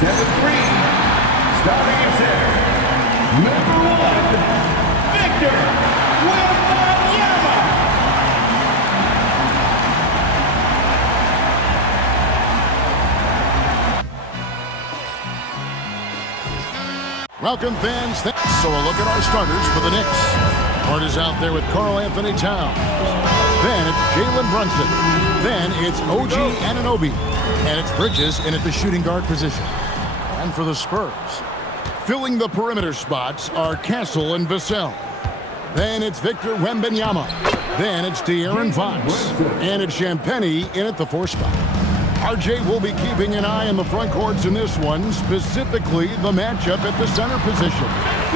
7-3. Starting at center. Number 1, Victor Wembanyama. Welcome, fans. So a look at our starters for the Knicks. Hart is out there with Karl Anthony Towns. Then it's Jalen Brunson. Then it's OG Anunoby. And it's Bridges in at the shooting guard position. And for the Spurs, filling the perimeter spots are Castle and Vassell. Then it's Victor Wembanyama. Then it's De'Aaron Fox. And it's Champagnie in at the 4 spot. RJ will be keeping an eye on the front courts in this one, specifically the matchup at the center position.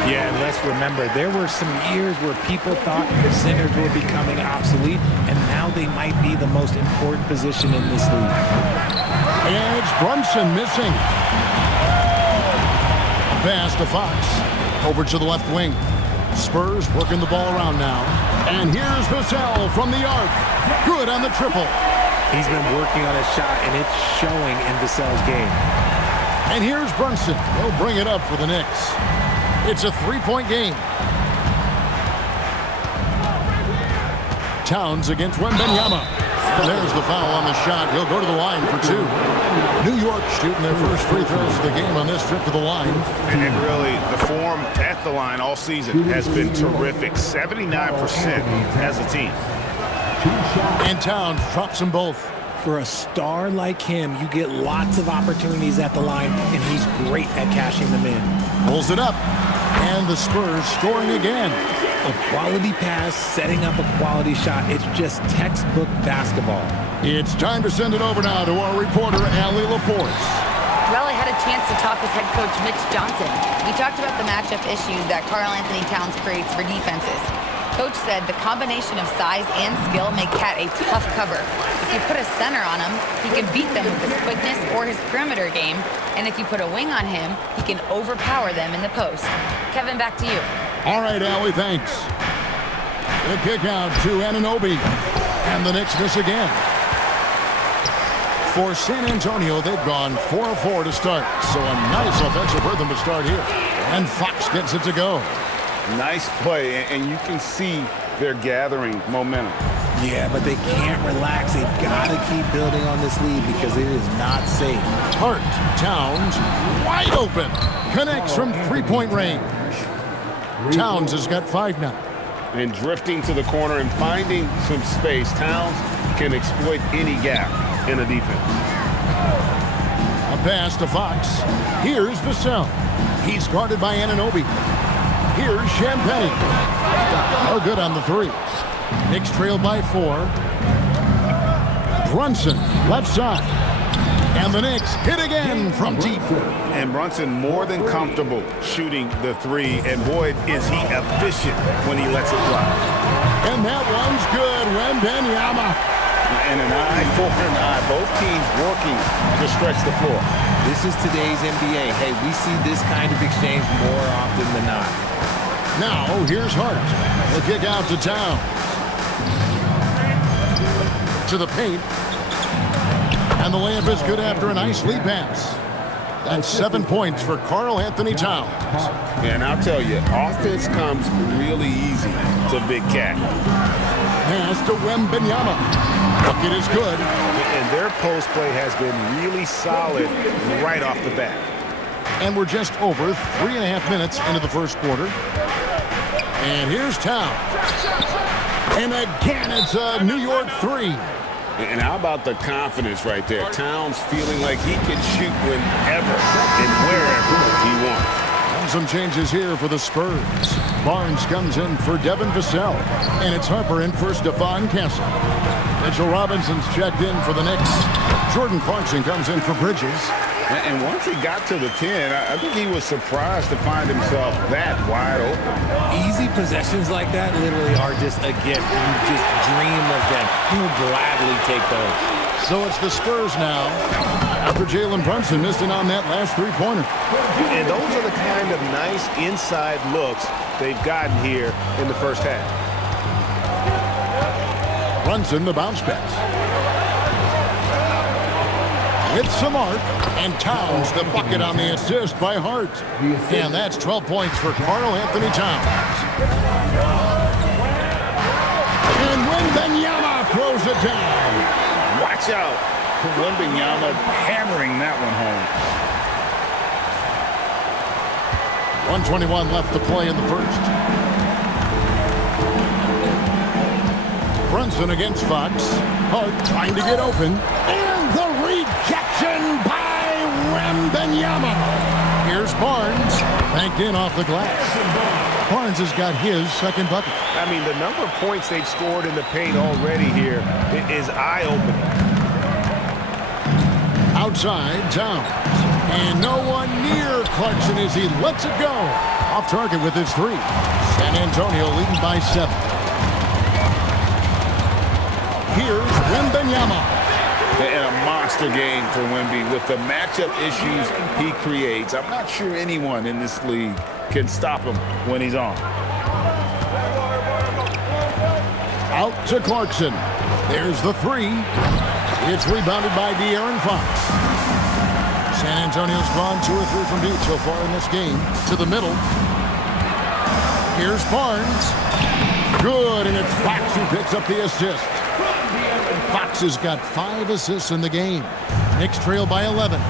Yeah, and let's remember, there were some years where people thought centers were becoming obsolete, and now they might be the most important position in this league. And it's Brunson missing. A pass to Fox. Over to the left wing. Spurs working the ball around now. And here's Vassell from the arc. Good on the triple. He's been working on his shot, and it's showing in Vassell's game. And here's Brunson. He'll bring it up for the Knicks. It's a 3-point game. Towns against Wembanyama. There's the foul on the shot. He'll go to the line for 2. New York shooting their first free throws of the game on this trip to the line. And really, the form at the line all season has been terrific. 79% as a team. And Towns drops them both. For a star like him, you get lots of opportunities at the line, and he's great at cashing them in. Pulls it up. And the Spurs scoring again. A quality pass, setting up a quality shot. It's just textbook basketball. It's time to send it over now to our reporter, Allie LaForce. Well, I had a chance to talk with head coach Mitch Johnson. We talked about the matchup issues that Karl Anthony Towns creates for defenses. Coach said the combination of size and skill make Cat a tough cover. If you put a center on him, he can beat them with his quickness or his perimeter game. And if you put a wing on him, he can overpower them in the post. Kevin, back to you. All right, Allie, thanks. The kick out to Anunoby. And the Knicks miss again. For San Antonio, they've gone 4-4 to start. So a nice offensive rhythm to start here. And Fox gets it to go. Nice play, and you can see they're gathering momentum. Yeah, but they can't relax. They've got to keep building on this lead because it is not safe. Hart, Towns, wide open. Connects from 3-point range. Towns has got 5 now. And drifting to the corner and finding some space, Towns can exploit any gap in a defense. A pass to Fox. Here's Vassell. He's guarded by Anunoby. Here's Champagnie. No good on the 3. Knicks trailed by 4. Brunson, left side. And the Knicks hit again from deep. And Brunson more than comfortable shooting the 3. And boy, is he efficient when he lets it fly. And that one's good. Wembanyama. And an eye for an eye. Both teams working to stretch the floor. This is today's NBA. Hey, we see this kind of exchange more often than not. Now, here's Hart. The kick out to Towns. To the paint. And the layup is good after a nice lead pass. That's 7 points for Karl Anthony Towns. And I'll tell you, offense comes really easy to Big Cat. Pass to Wembanyama. Bucket is good. And their post play has been really solid right off the bat. And we're just over 3.5 minutes into the first quarter. And here's Towns. And again, it's a New York 3. And how about the confidence right there? Towns feeling like he can shoot whenever and wherever he wants. And some changes here for the Spurs. Barnes comes in for Devin Vassell. And it's Harper in for Stephon Castle. Mitchell Robinson's checked in for the Knicks. Jordan Clarkson comes in for Bridges. And once he got to the 10, I think he was surprised to find himself that wide open. Easy possessions like that literally are just a gift. You just dream of them. He'll gladly take those. So it's the Spurs now, after Jalen Brunson missed it on that last 3-pointer. And those are the kind of nice inside looks they've gotten here in the first half. Brunson, the bounce pass. with some arc, and Towns the bucket on the assist by Hart. And that's 12 points for Karl Anthony Towns. And Wembanyama throws it down. Watch out. Wembanyama hammering that one home. 1:21 left to play in the first. Brunson against Fox. Hart trying to get open. And the rejection by Wembanyama. Here's Barnes. Banked in off the glass. Barnes has got his second bucket. I mean, the number of points they've scored in the paint already here is eye-opening. Outside, Towns. And no one near Clarkson as he lets it go. Off target with his three. San Antonio leading by 7. Here's Wembanyama. And a monster game for Wemby with the matchup issues he creates. I'm not sure anyone in this league can stop him when he's on. Out to Clarkson. There's the three. It's rebounded by De'Aaron Fox. San Antonio's gone 2 or 3 from deep so far in this game. To the middle. Here's Barnes. Good, and it's Fox who picks up the assist. Fox has got 5 assists in the game. Knicks trail by 11.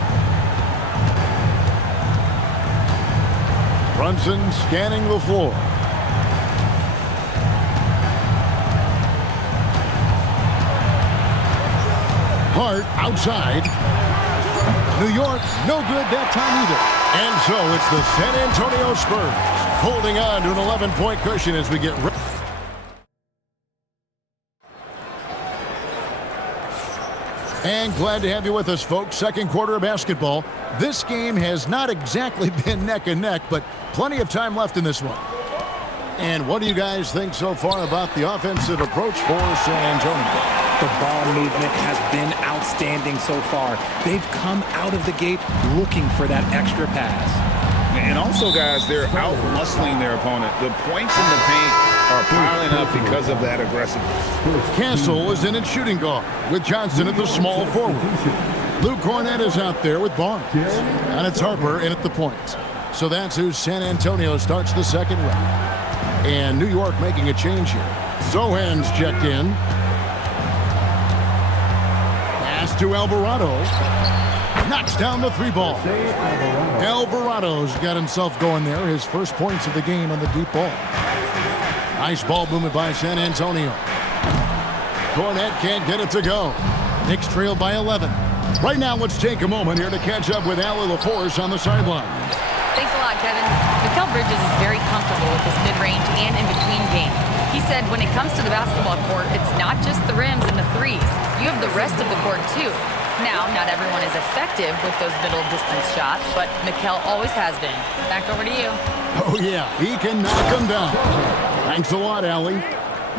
Brunson scanning the floor. Hart outside. New York, no good that time either. And so it's the San Antonio Spurs holding on to an 11-point cushion as we get ready. And glad to have you with us, folks. Second quarter of basketball. This game has not exactly been neck and neck, but plenty of time left in this one. And what do you guys think so far about the offensive approach for San Antonio? The ball movement has been outstanding so far. They've come out of the gate looking for that extra pass. And also, guys, they're out-muscling their opponent. The points in the paint are piling up because of that aggressiveness. Castle is in at shooting guard with Johnson at the small forward. Luke Cornett is out there with Barnes. And it's Harper in at the point. So that's who San Antonio starts the second with. And New York making a change here. Sohan's checked in. Pass to Alvarado. Knocks down the 3-ball. Alvarado's got himself going there. His first points of the game on the deep ball. Nice ball movement by San Antonio. Cornett can't get it to go. Knicks trail by 11. Right now, let's take a moment here to catch up with Allie LaForce on the sideline. Thanks a lot, Kevin. Mikal Bridges is very comfortable with his mid-range and in-between game. He said when it comes to the basketball court, it's not just the rims and the threes. You have the rest of the court, too. Now, not everyone is effective with those middle-distance shots, but Mikal always has been. Back over to you. Oh, yeah, he can knock them down. Thanks a lot, Allie.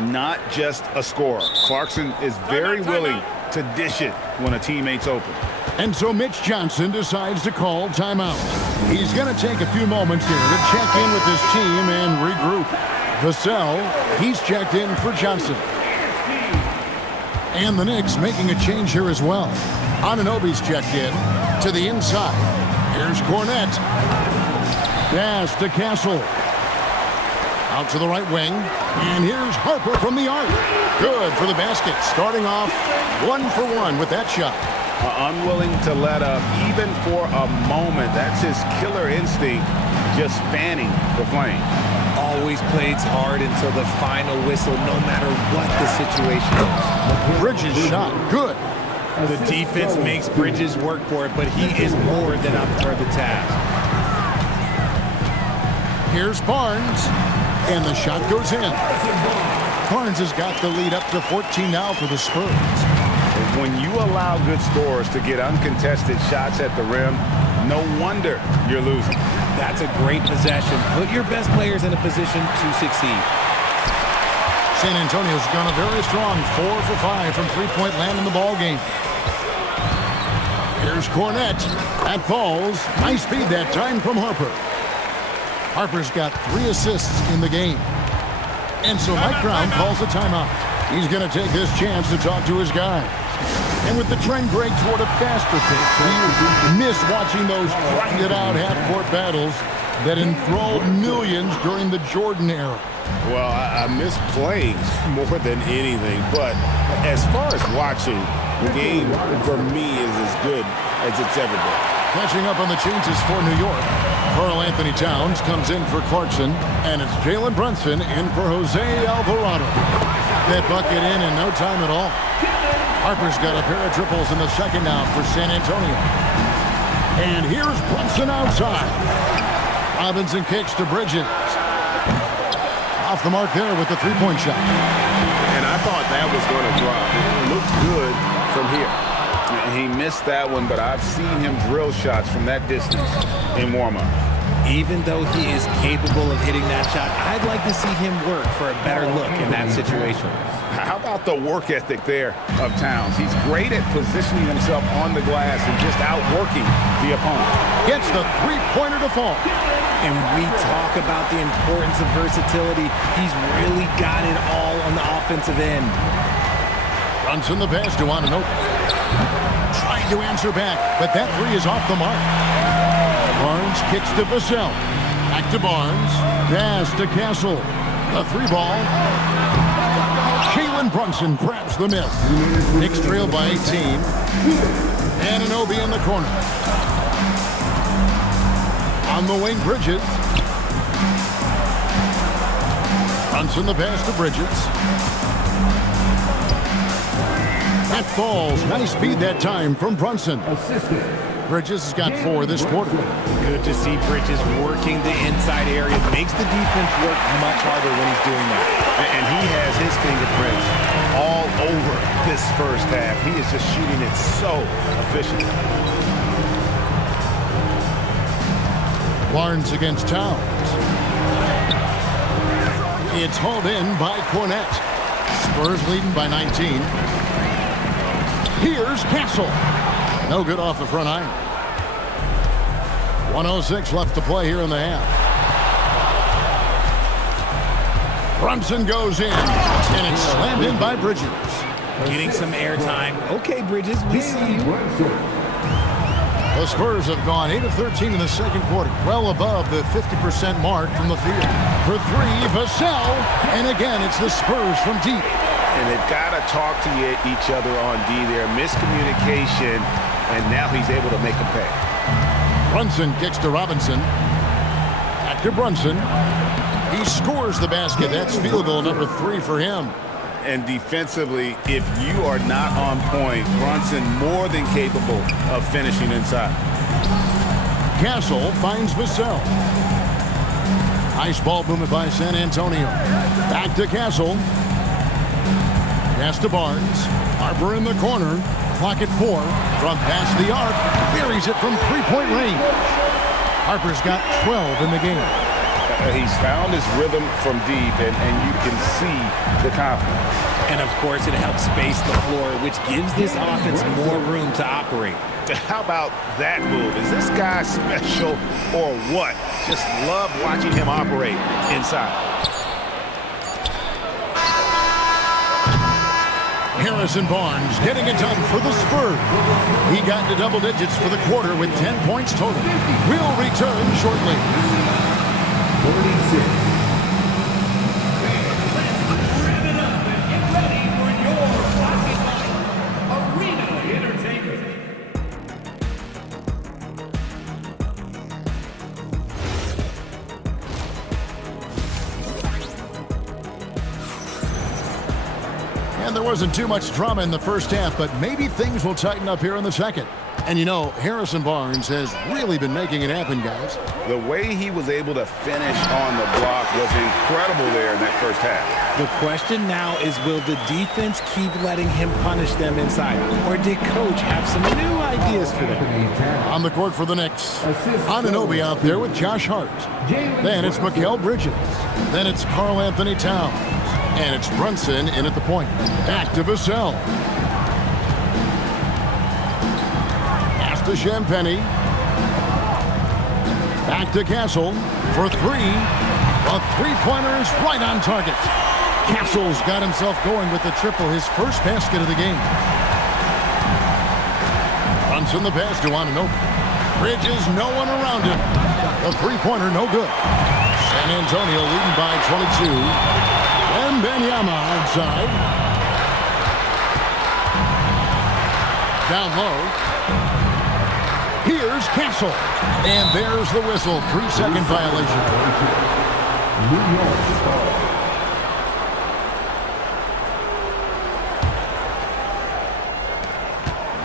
Not just a scorer. Clarkson is very willing to dish it when a teammate's open. And so Mitch Johnson decides to call timeout. He's going to take a few moments here to check in with his team and regroup. Vassell, he's checked in for Johnson. And the Knicks making a change here as well. Anunoby's checked in to the inside. Here's Cornett. Pass to Castle. Out to the right wing. And here's Harper from the arc. Good for the basket. Starting off 1 for 1 with that shot. Unwilling to let up even for a moment. That's his killer instinct, just fanning the flame. Always plays hard until the final whistle, no matter what the situation is. Bridges shot. Good. The defense makes Bridges work for it, but he is more than up for the task. Here's Barnes. And the shot goes in. Barnes has got the lead up to 14 now for the Spurs. When you allow good scorers to get uncontested shots at the rim, no wonder you're losing. That's a great possession. Put your best players in a position to succeed. San Antonio's gone a very strong 4 for 5 from three-point land in the ball game. Here's Cornett. That falls. Nice feed that time from Harper. Harper's got 3 assists in the game. And so Mike Brown calls a timeout. He's going to take this chance to talk to his guy. And with the trend break toward a faster pace, you miss watching those grinded-out half-court battles that enthralled millions during the Jordan era. Well, I miss playing more than anything, but as far as watching, the game for me is as good as it's ever been. Catching up on the changes for New York, Karl Anthony Towns comes in for Clarkson, and it's Jalen Brunson in for Jose Alvarado. That bucket in no time at all. Harper's got a pair of triples in the second now for San Antonio. And here's Brunson outside. Robinson kicks to Bridges. Off the mark there with the three-point shot. And I thought that was going to drop. It looked good from here. He missed that one, but I've seen him drill shots from that distance in warm-up. Even though he is capable of hitting that shot, I'd like to see him work for a better look in that situation. How about the work ethic there of Towns? He's great at positioning himself on the glass and just outworking the opponent. Gets the three-pointer to fall. And we talk about the importance of versatility. He's really got it all on the offensive end. Runs in the pass to Anunoby. Trying to answer back, but that three is off the mark. Barnes kicks to Vassell. Back to Barnes. Pass to Castle. The three ball. Jalen Brunson grabs the miss. Knicks trail by 18. Anunoby in the corner. On the wing, Bridges. Brunson the pass to Bridges. That falls. Nice speed that time from Brunson. Bridges has got 4 this quarter. Good to see Bridges working the inside area. Makes the defense work much harder when he's doing that. And he has his fingerprints all over this first half. He is just shooting it so efficiently. Barnes against Towns. It's hauled in by Cornette. Spurs leading by 19. Here's Castle. No good off the front iron. 1:06 left to play here in the half. Brunson goes in, and it's slammed in by Bridges. Getting some airtime. Okay, Bridges, we see you. The Spurs have gone 8 of 13 in the second quarter, well above the 50% mark from the field. For three, Vassell, and again, it's the Spurs from deep. And they've got to talk to each other on D there. Miscommunication, and now he's able to make a pay. Brunson kicks to Robinson. Back to Brunson. He scores the basket. That's field goal number 3 for him. And defensively, if you are not on point, Brunson more than capable of finishing inside. Castle finds Vassell. Nice ball movement by San Antonio. Back to Castle. Pass to Barnes. Harper in the corner. Clock at 4. From past the arc. Buries it from three-point range. Harper's got 12 in the game. He's found his rhythm from deep, and you can see the confidence. And, of course, it helps space the floor, which gives this offense more room to operate. How about that move? Is this guy special or what? Just love watching him operate inside. Harrison Barnes getting it done for the Spurs. He got into double digits for the quarter with 10 points total. We'll return shortly. 46. Grab it up and get ready for your Arena Entertainment. And there wasn't too much drama in the first half, but maybe things will tighten up here in the second. And you know, Harrison Barnes has really been making it happen, guys. The way he was able to finish on the block was incredible there in that first half. The question now is, will the defense keep letting him punish them inside? Or did Coach have some new ideas for them? On the court for the Knicks, Anunoby out there with Josh Hart. Then it's Mikal Bridges. Then it's Karl Anthony Towns. And it's Brunson in at the point. Back to Vassell. Pass to Champagnie. Back to Castle for 3. A three-pointer is right on target. Castle's got himself going with the triple, his first basket of the game. Brunson the pass to Anunoby. Bridges, no one around him. The three-pointer, no good. San Antonio leading by 22. And Wembanyama outside. Down low. Here's Castle. And there's the whistle. 3-second violation.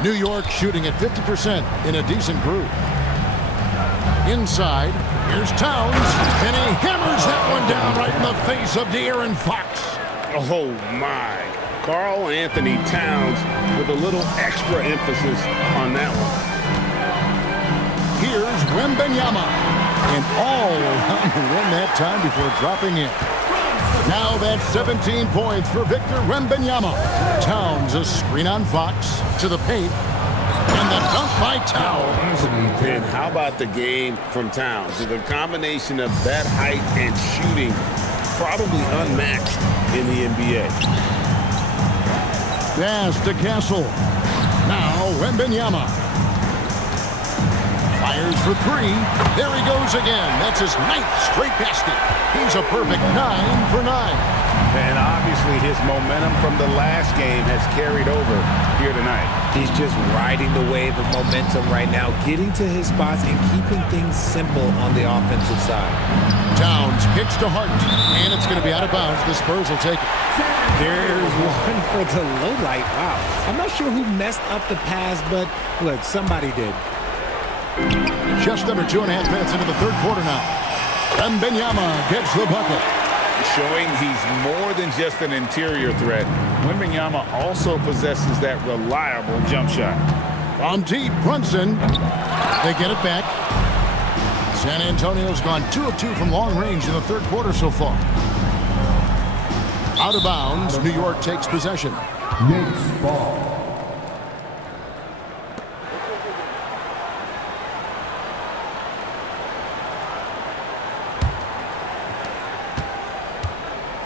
New York shooting at 50% in a decent group. Inside, here's Towns, and he hammers that one down right in the face of De'Aaron Fox. Oh, my. Karl Anthony Towns with a little extra emphasis on that one. Here's Wembanyama, and all around the rim that time before dropping in. Now that's 17 points for Victor Wembanyama. Towns a screen on Fox to the paint, and the dunk by Towns. And how about the game from Towns? The combination of that height and shooting, probably unmatched in the NBA. Pass to Castle. Now Wembanyama. Fires for three. There he goes again. That's his 9th straight basket. He's a perfect 9 for 9. And obviously his momentum from the last game has carried over here tonight. He's just riding the wave of momentum right now, getting to his spots and keeping things simple on the offensive side. Towns kicks to Hart, and it's going to be out of bounds. The Spurs will take it. There's one for the low light. Wow. I'm not sure who messed up the pass, but look, somebody did. Just under 2.5 minutes into the third quarter now. Wembanyama gets the bucket. Showing he's more than just an interior threat. Wembanyama also possesses that reliable jump shot. From deep, Brunson. They get it back. San Antonio's gone 2 of 2 from long range in the third quarter so far. Out of bounds, New York takes possession. Knicks ball.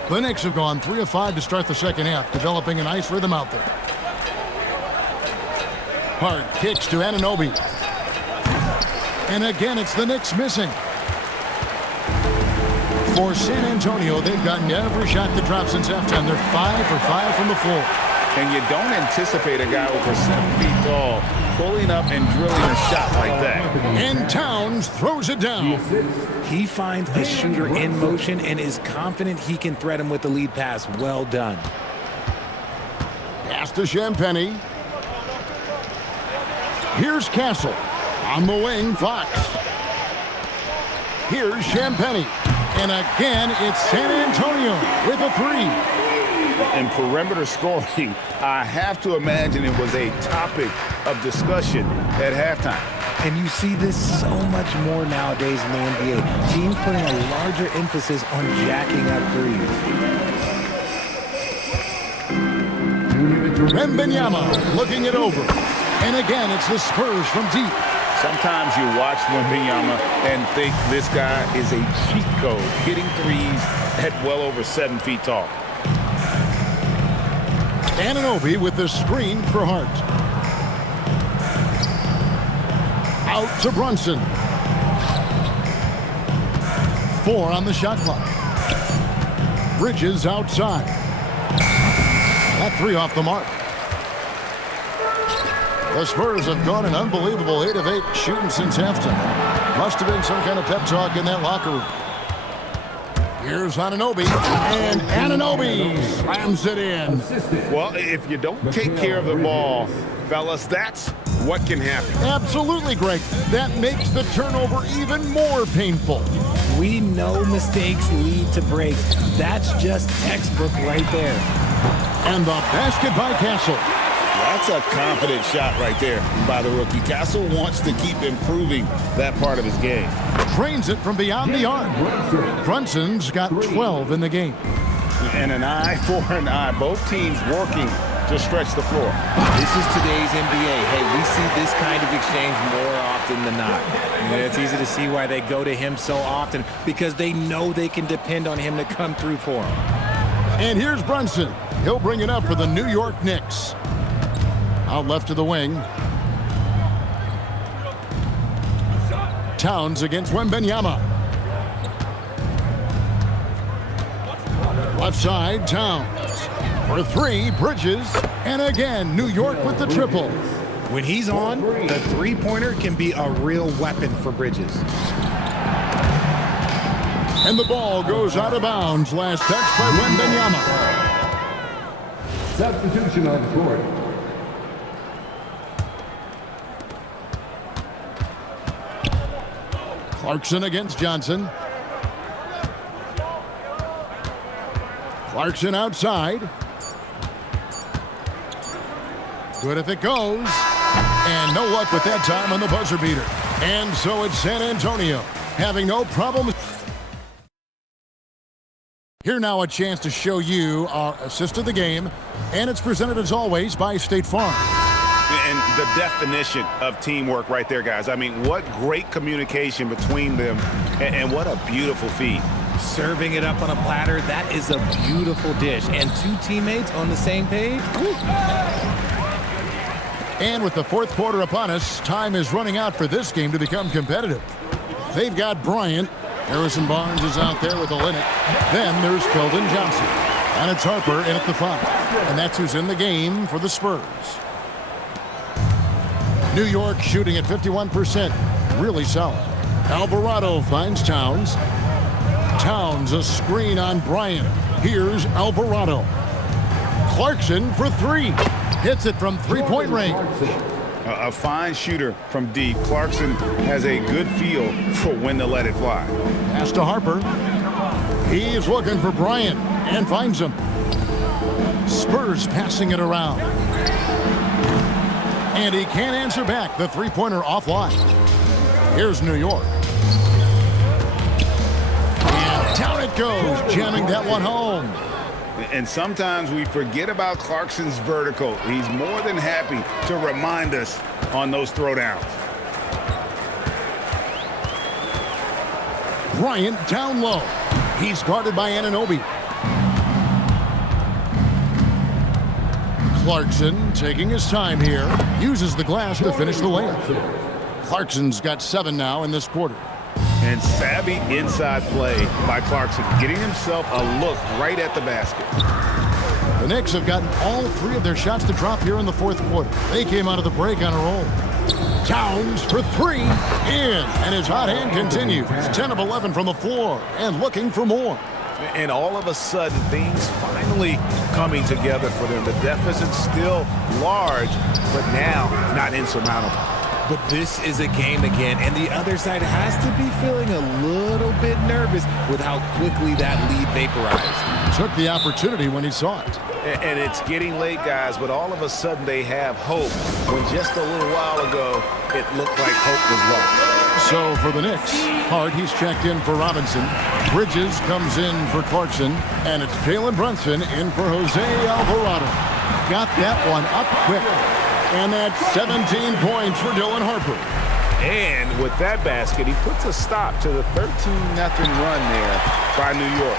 The Knicks have gone 3 of 5 to start the second half, developing a nice rhythm out there. Hart kicks to Anunoby. And again, it's the Knicks missing. For San Antonio, they've gotten every shot that dropped since halftime. They're 5 for 5 from the floor. And you don't anticipate a guy over 7 feet tall pulling up and drilling a shot like that. And Towns throws it down. He finds a shooter in motion and is confident he can threat him with the lead pass. Well done. Pass to Champagnie. Here's Castle. On the wing, Fox. Here's Champagnie. And again, it's San Antonio with a 3. And perimeter scoring, I have to imagine it was a topic of discussion at halftime. And you see this so much more nowadays in the NBA. Teams putting a larger emphasis on jacking up threes. Wembanyama looking it over. And again, it's the Spurs from deep. Sometimes you watch Wembanyama and think this guy is a cheat code, hitting threes at well over 7 feet tall. Anunoby with the screen for Hart. Out to Brunson. 4 on the shot clock. Bridges outside. That 3 off the mark. The Spurs have gone an unbelievable 8 of 8 shooting since halftime. Must have been some kind of pep talk in that locker room. Here's Anunoby, and Anunoby slams it in. Well, if you don't take care of the ball, fellas, that's what can happen. Absolutely, Greg. That makes the turnover even more painful. We know mistakes lead to breaks. That's just textbook right there. And the basket by Castle. That's a confident shot right there by the rookie. Castle wants to keep improving that part of his game. Drains it from beyond the arc. Brunson's got 12 in the game. And an eye for an eye. Both teams working to stretch the floor. This is today's NBA. Hey, we see this kind of exchange more often than not. And it's easy to see why they go to him so often, because they know they can depend on him to come through for them. And here's Brunson. He'll bring it up for the New York Knicks. Out left to the wing. Towns against Wembanyama. Left side, Towns. For three, Bridges. And again, New York with the triple. When he's on, the three-pointer can be a real weapon for Bridges. And the ball goes out of bounds. Last touch by Wembanyama. Substitution on the court. Clarkson against Johnson. Clarkson outside. Good if it goes. And no luck with that time on the buzzer beater. And so it's San Antonio having no problem. Here now a chance to show you our assist of the game. And it's presented as always by State Farm. And the definition of teamwork right there, guys. I mean, what great communication between them, and what a beautiful feed. Serving it up on a platter, that is a beautiful dish. And two teammates on the same page. Woo. And with the fourth quarter upon us, time is running out for this game to become competitive. They've got Bryant. Harrison Barnes is out there with Olynyk. Then there's Keldon Johnson. And it's Harper in at the 5. And that's who's in the game for the Spurs. New York shooting at 51%. Really solid. Alvarado finds Towns. Towns a screen on Bryant. Here's Alvarado. Clarkson for three. Hits it from three-point range. A fine shooter from deep. Clarkson has a good feel for when to let it fly. Pass to Harper. He's looking for Bryant and finds him. Spurs passing it around. And he can't answer back. The three-pointer offline. Here's New York. And down it goes, jamming that one home. And sometimes we forget about Clarkson's vertical. He's more than happy to remind us on those throwdowns. Bryant down low. He's guarded by Anunoby. Clarkson taking his time here. Uses the glass to finish the layup. Clarkson's got 7 now in this quarter. And savvy inside play by Clarkson, getting himself a look right at the basket. The Knicks have gotten all 3 of their shots to drop here in the fourth quarter. They came out of the break on a roll. Towns for 3, in, and his hot hand continues. 10 of 11 from the floor, and looking for more. And all of a sudden, things finally coming together for them. The deficit's still large, but now not insurmountable. But this is a game again, and the other side has to be feeling a little bit nervous with how quickly that lead vaporized. Took the opportunity when he saw it. And it's getting late, guys, but all of a sudden they have hope, when just a little while ago it looked like hope was lost. So for the Knicks, Hart, he's checked in for Robinson. Bridges comes in for Clarkson, and it's Jalen Brunson in for Jose Alvarado. Got that one up quick. And that's 17 points for Dylan Harper. And with that basket, he puts a stop to the 13-0 run there by New York.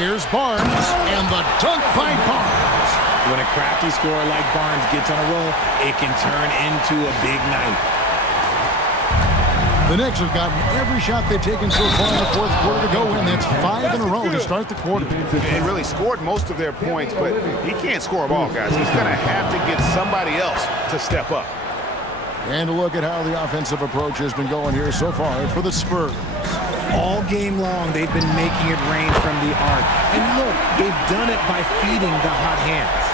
Here's Barnes, and the dunk by Barnes. When a crafty scorer like Barnes gets on a roll, it can turn into a big night. The Knicks have gotten every shot they've taken so far in the fourth quarter to go in. That's 5 in a row to start the quarter. They really scored most of their points, but he can't score them all, guys. He's going to have to get somebody else to step up. And a look at how the offensive approach has been going here so far for the Spurs. All game long, they've been making it rain from the arc. And look, they've done it by feeding the hot hands.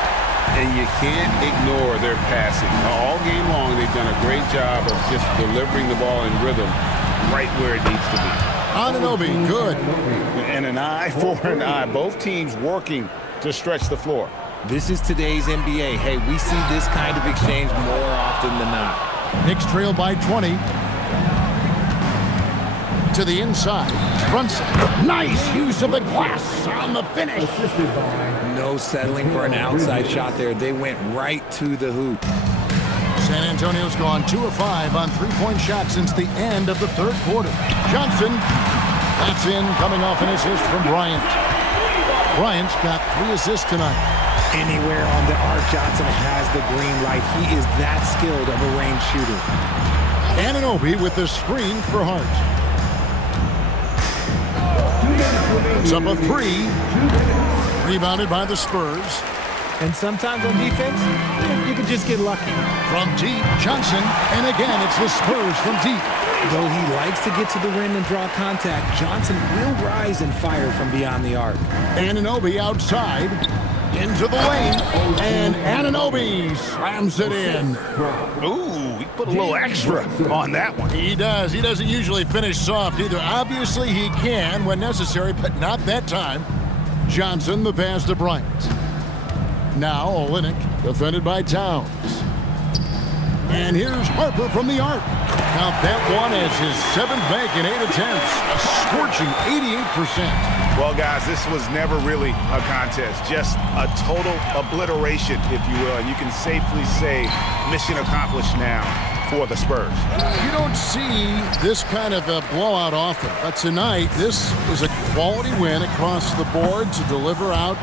And you can't ignore their passing. All game long, they've done a great job of just delivering the ball in rhythm right where it needs to be. Anunoby, good. And an eye for an eye. Both teams working to stretch the floor. This is today's NBA. Hey, we see this kind of exchange more often than not. Knicks trail by 20. To the inside. Brunson. Nice use of the glass on the finish. No settling for an outside shot there. They went right to the hoop. San Antonio's gone 2 of 5 on three-point shots since the end of the third quarter. Johnson. That's in, coming off an assist from Bryant. Bryant's got 3 assists tonight. Anywhere on the arc, Johnson has the green light. He is that skilled of a range shooter. Anunoby with the screen for Hart. It's up a 3. Rebounded by the Spurs. And sometimes on defense, you can just get lucky. From deep, Johnson. And again, it's the Spurs from deep. Though he likes to get to the rim and draw contact, Johnson will rise and fire from beyond the arc. Anunoby outside. Into the lane. And Anunoby slams it in. Ooh, he put a little extra on that one. He does. He doesn't usually finish soft either. Obviously, he can when necessary, but not that time. Johnson, the pass to Bryant. Now Olynyk, defended by Towns. And here's Harper from the arc. Count that one as his 7th make in 8 attempts. A scorching 88%. Well, guys, this was never really a contest. Just a total obliteration, if you will. And you can safely say mission accomplished now for the Spurs. You don't see this kind of a blowout often. But tonight, this is a quality win across the board to deliver out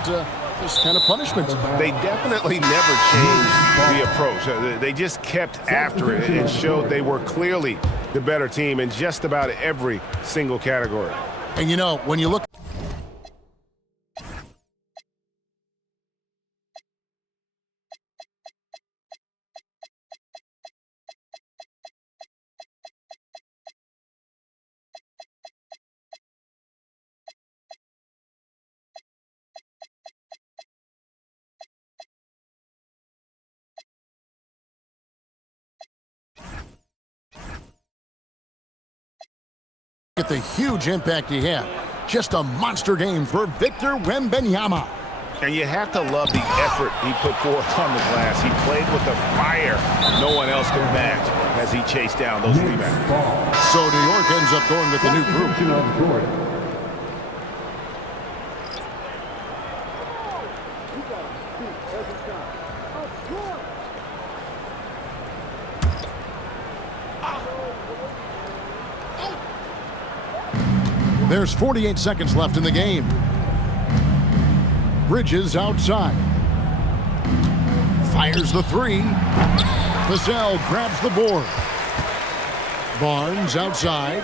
this kind of punishment. They definitely never changed the approach. They just kept after it and showed they were clearly the better team in just about every single category. And you know, when you look at the huge impact he had. Just a monster game for Victor Wembanyama. And you have to love the effort he put forth on the glass. He played with the fire no one else could match as he chased down those rebounds. So New York ends up going with the new group. There's 48 seconds left in the game. Bridges outside. Fires the 3. Vassell grabs the board. Barnes outside.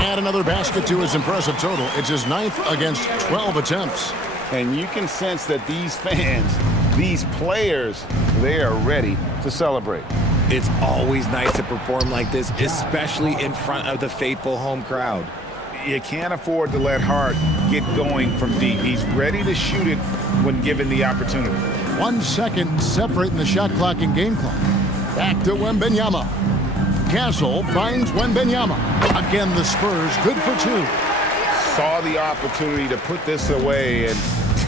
And another basket to his impressive total. It's his 9th against 12 attempts. And you can sense that these fans, these players, they are ready to celebrate. It's always nice to perform like this, especially in front of the faithful home crowd. You can't afford to let Hart get going from deep. He's ready to shoot it when given the opportunity. 1 second separating the shot clock and game clock. Back to Wembanyama. Castle finds Wembanyama. Again, the Spurs good for 2. Saw the opportunity to put this away and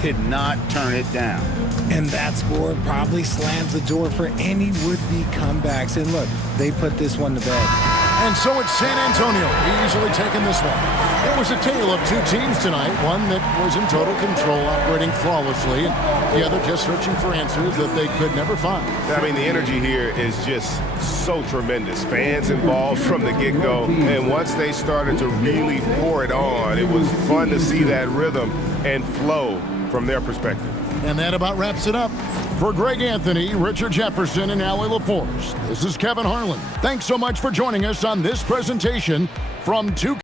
did not turn it down. And that score probably slams the door for any would-be comebacks. And look, they put this one to bed. And so it's San Antonio easily taking this one. It was a tale of 2 teams tonight. One that was in total control, operating flawlessly, and the other just searching for answers that they could never find. I mean, the energy here is just so tremendous. Fans involved from the get-go. And once they started to really pour it on, it was fun to see that rhythm and flow from their perspective. And that about wraps it up. For Greg Anthony, Richard Jefferson, and Allie LaForce, this is Kevin Harlan. Thanks so much for joining us on this presentation from 2K.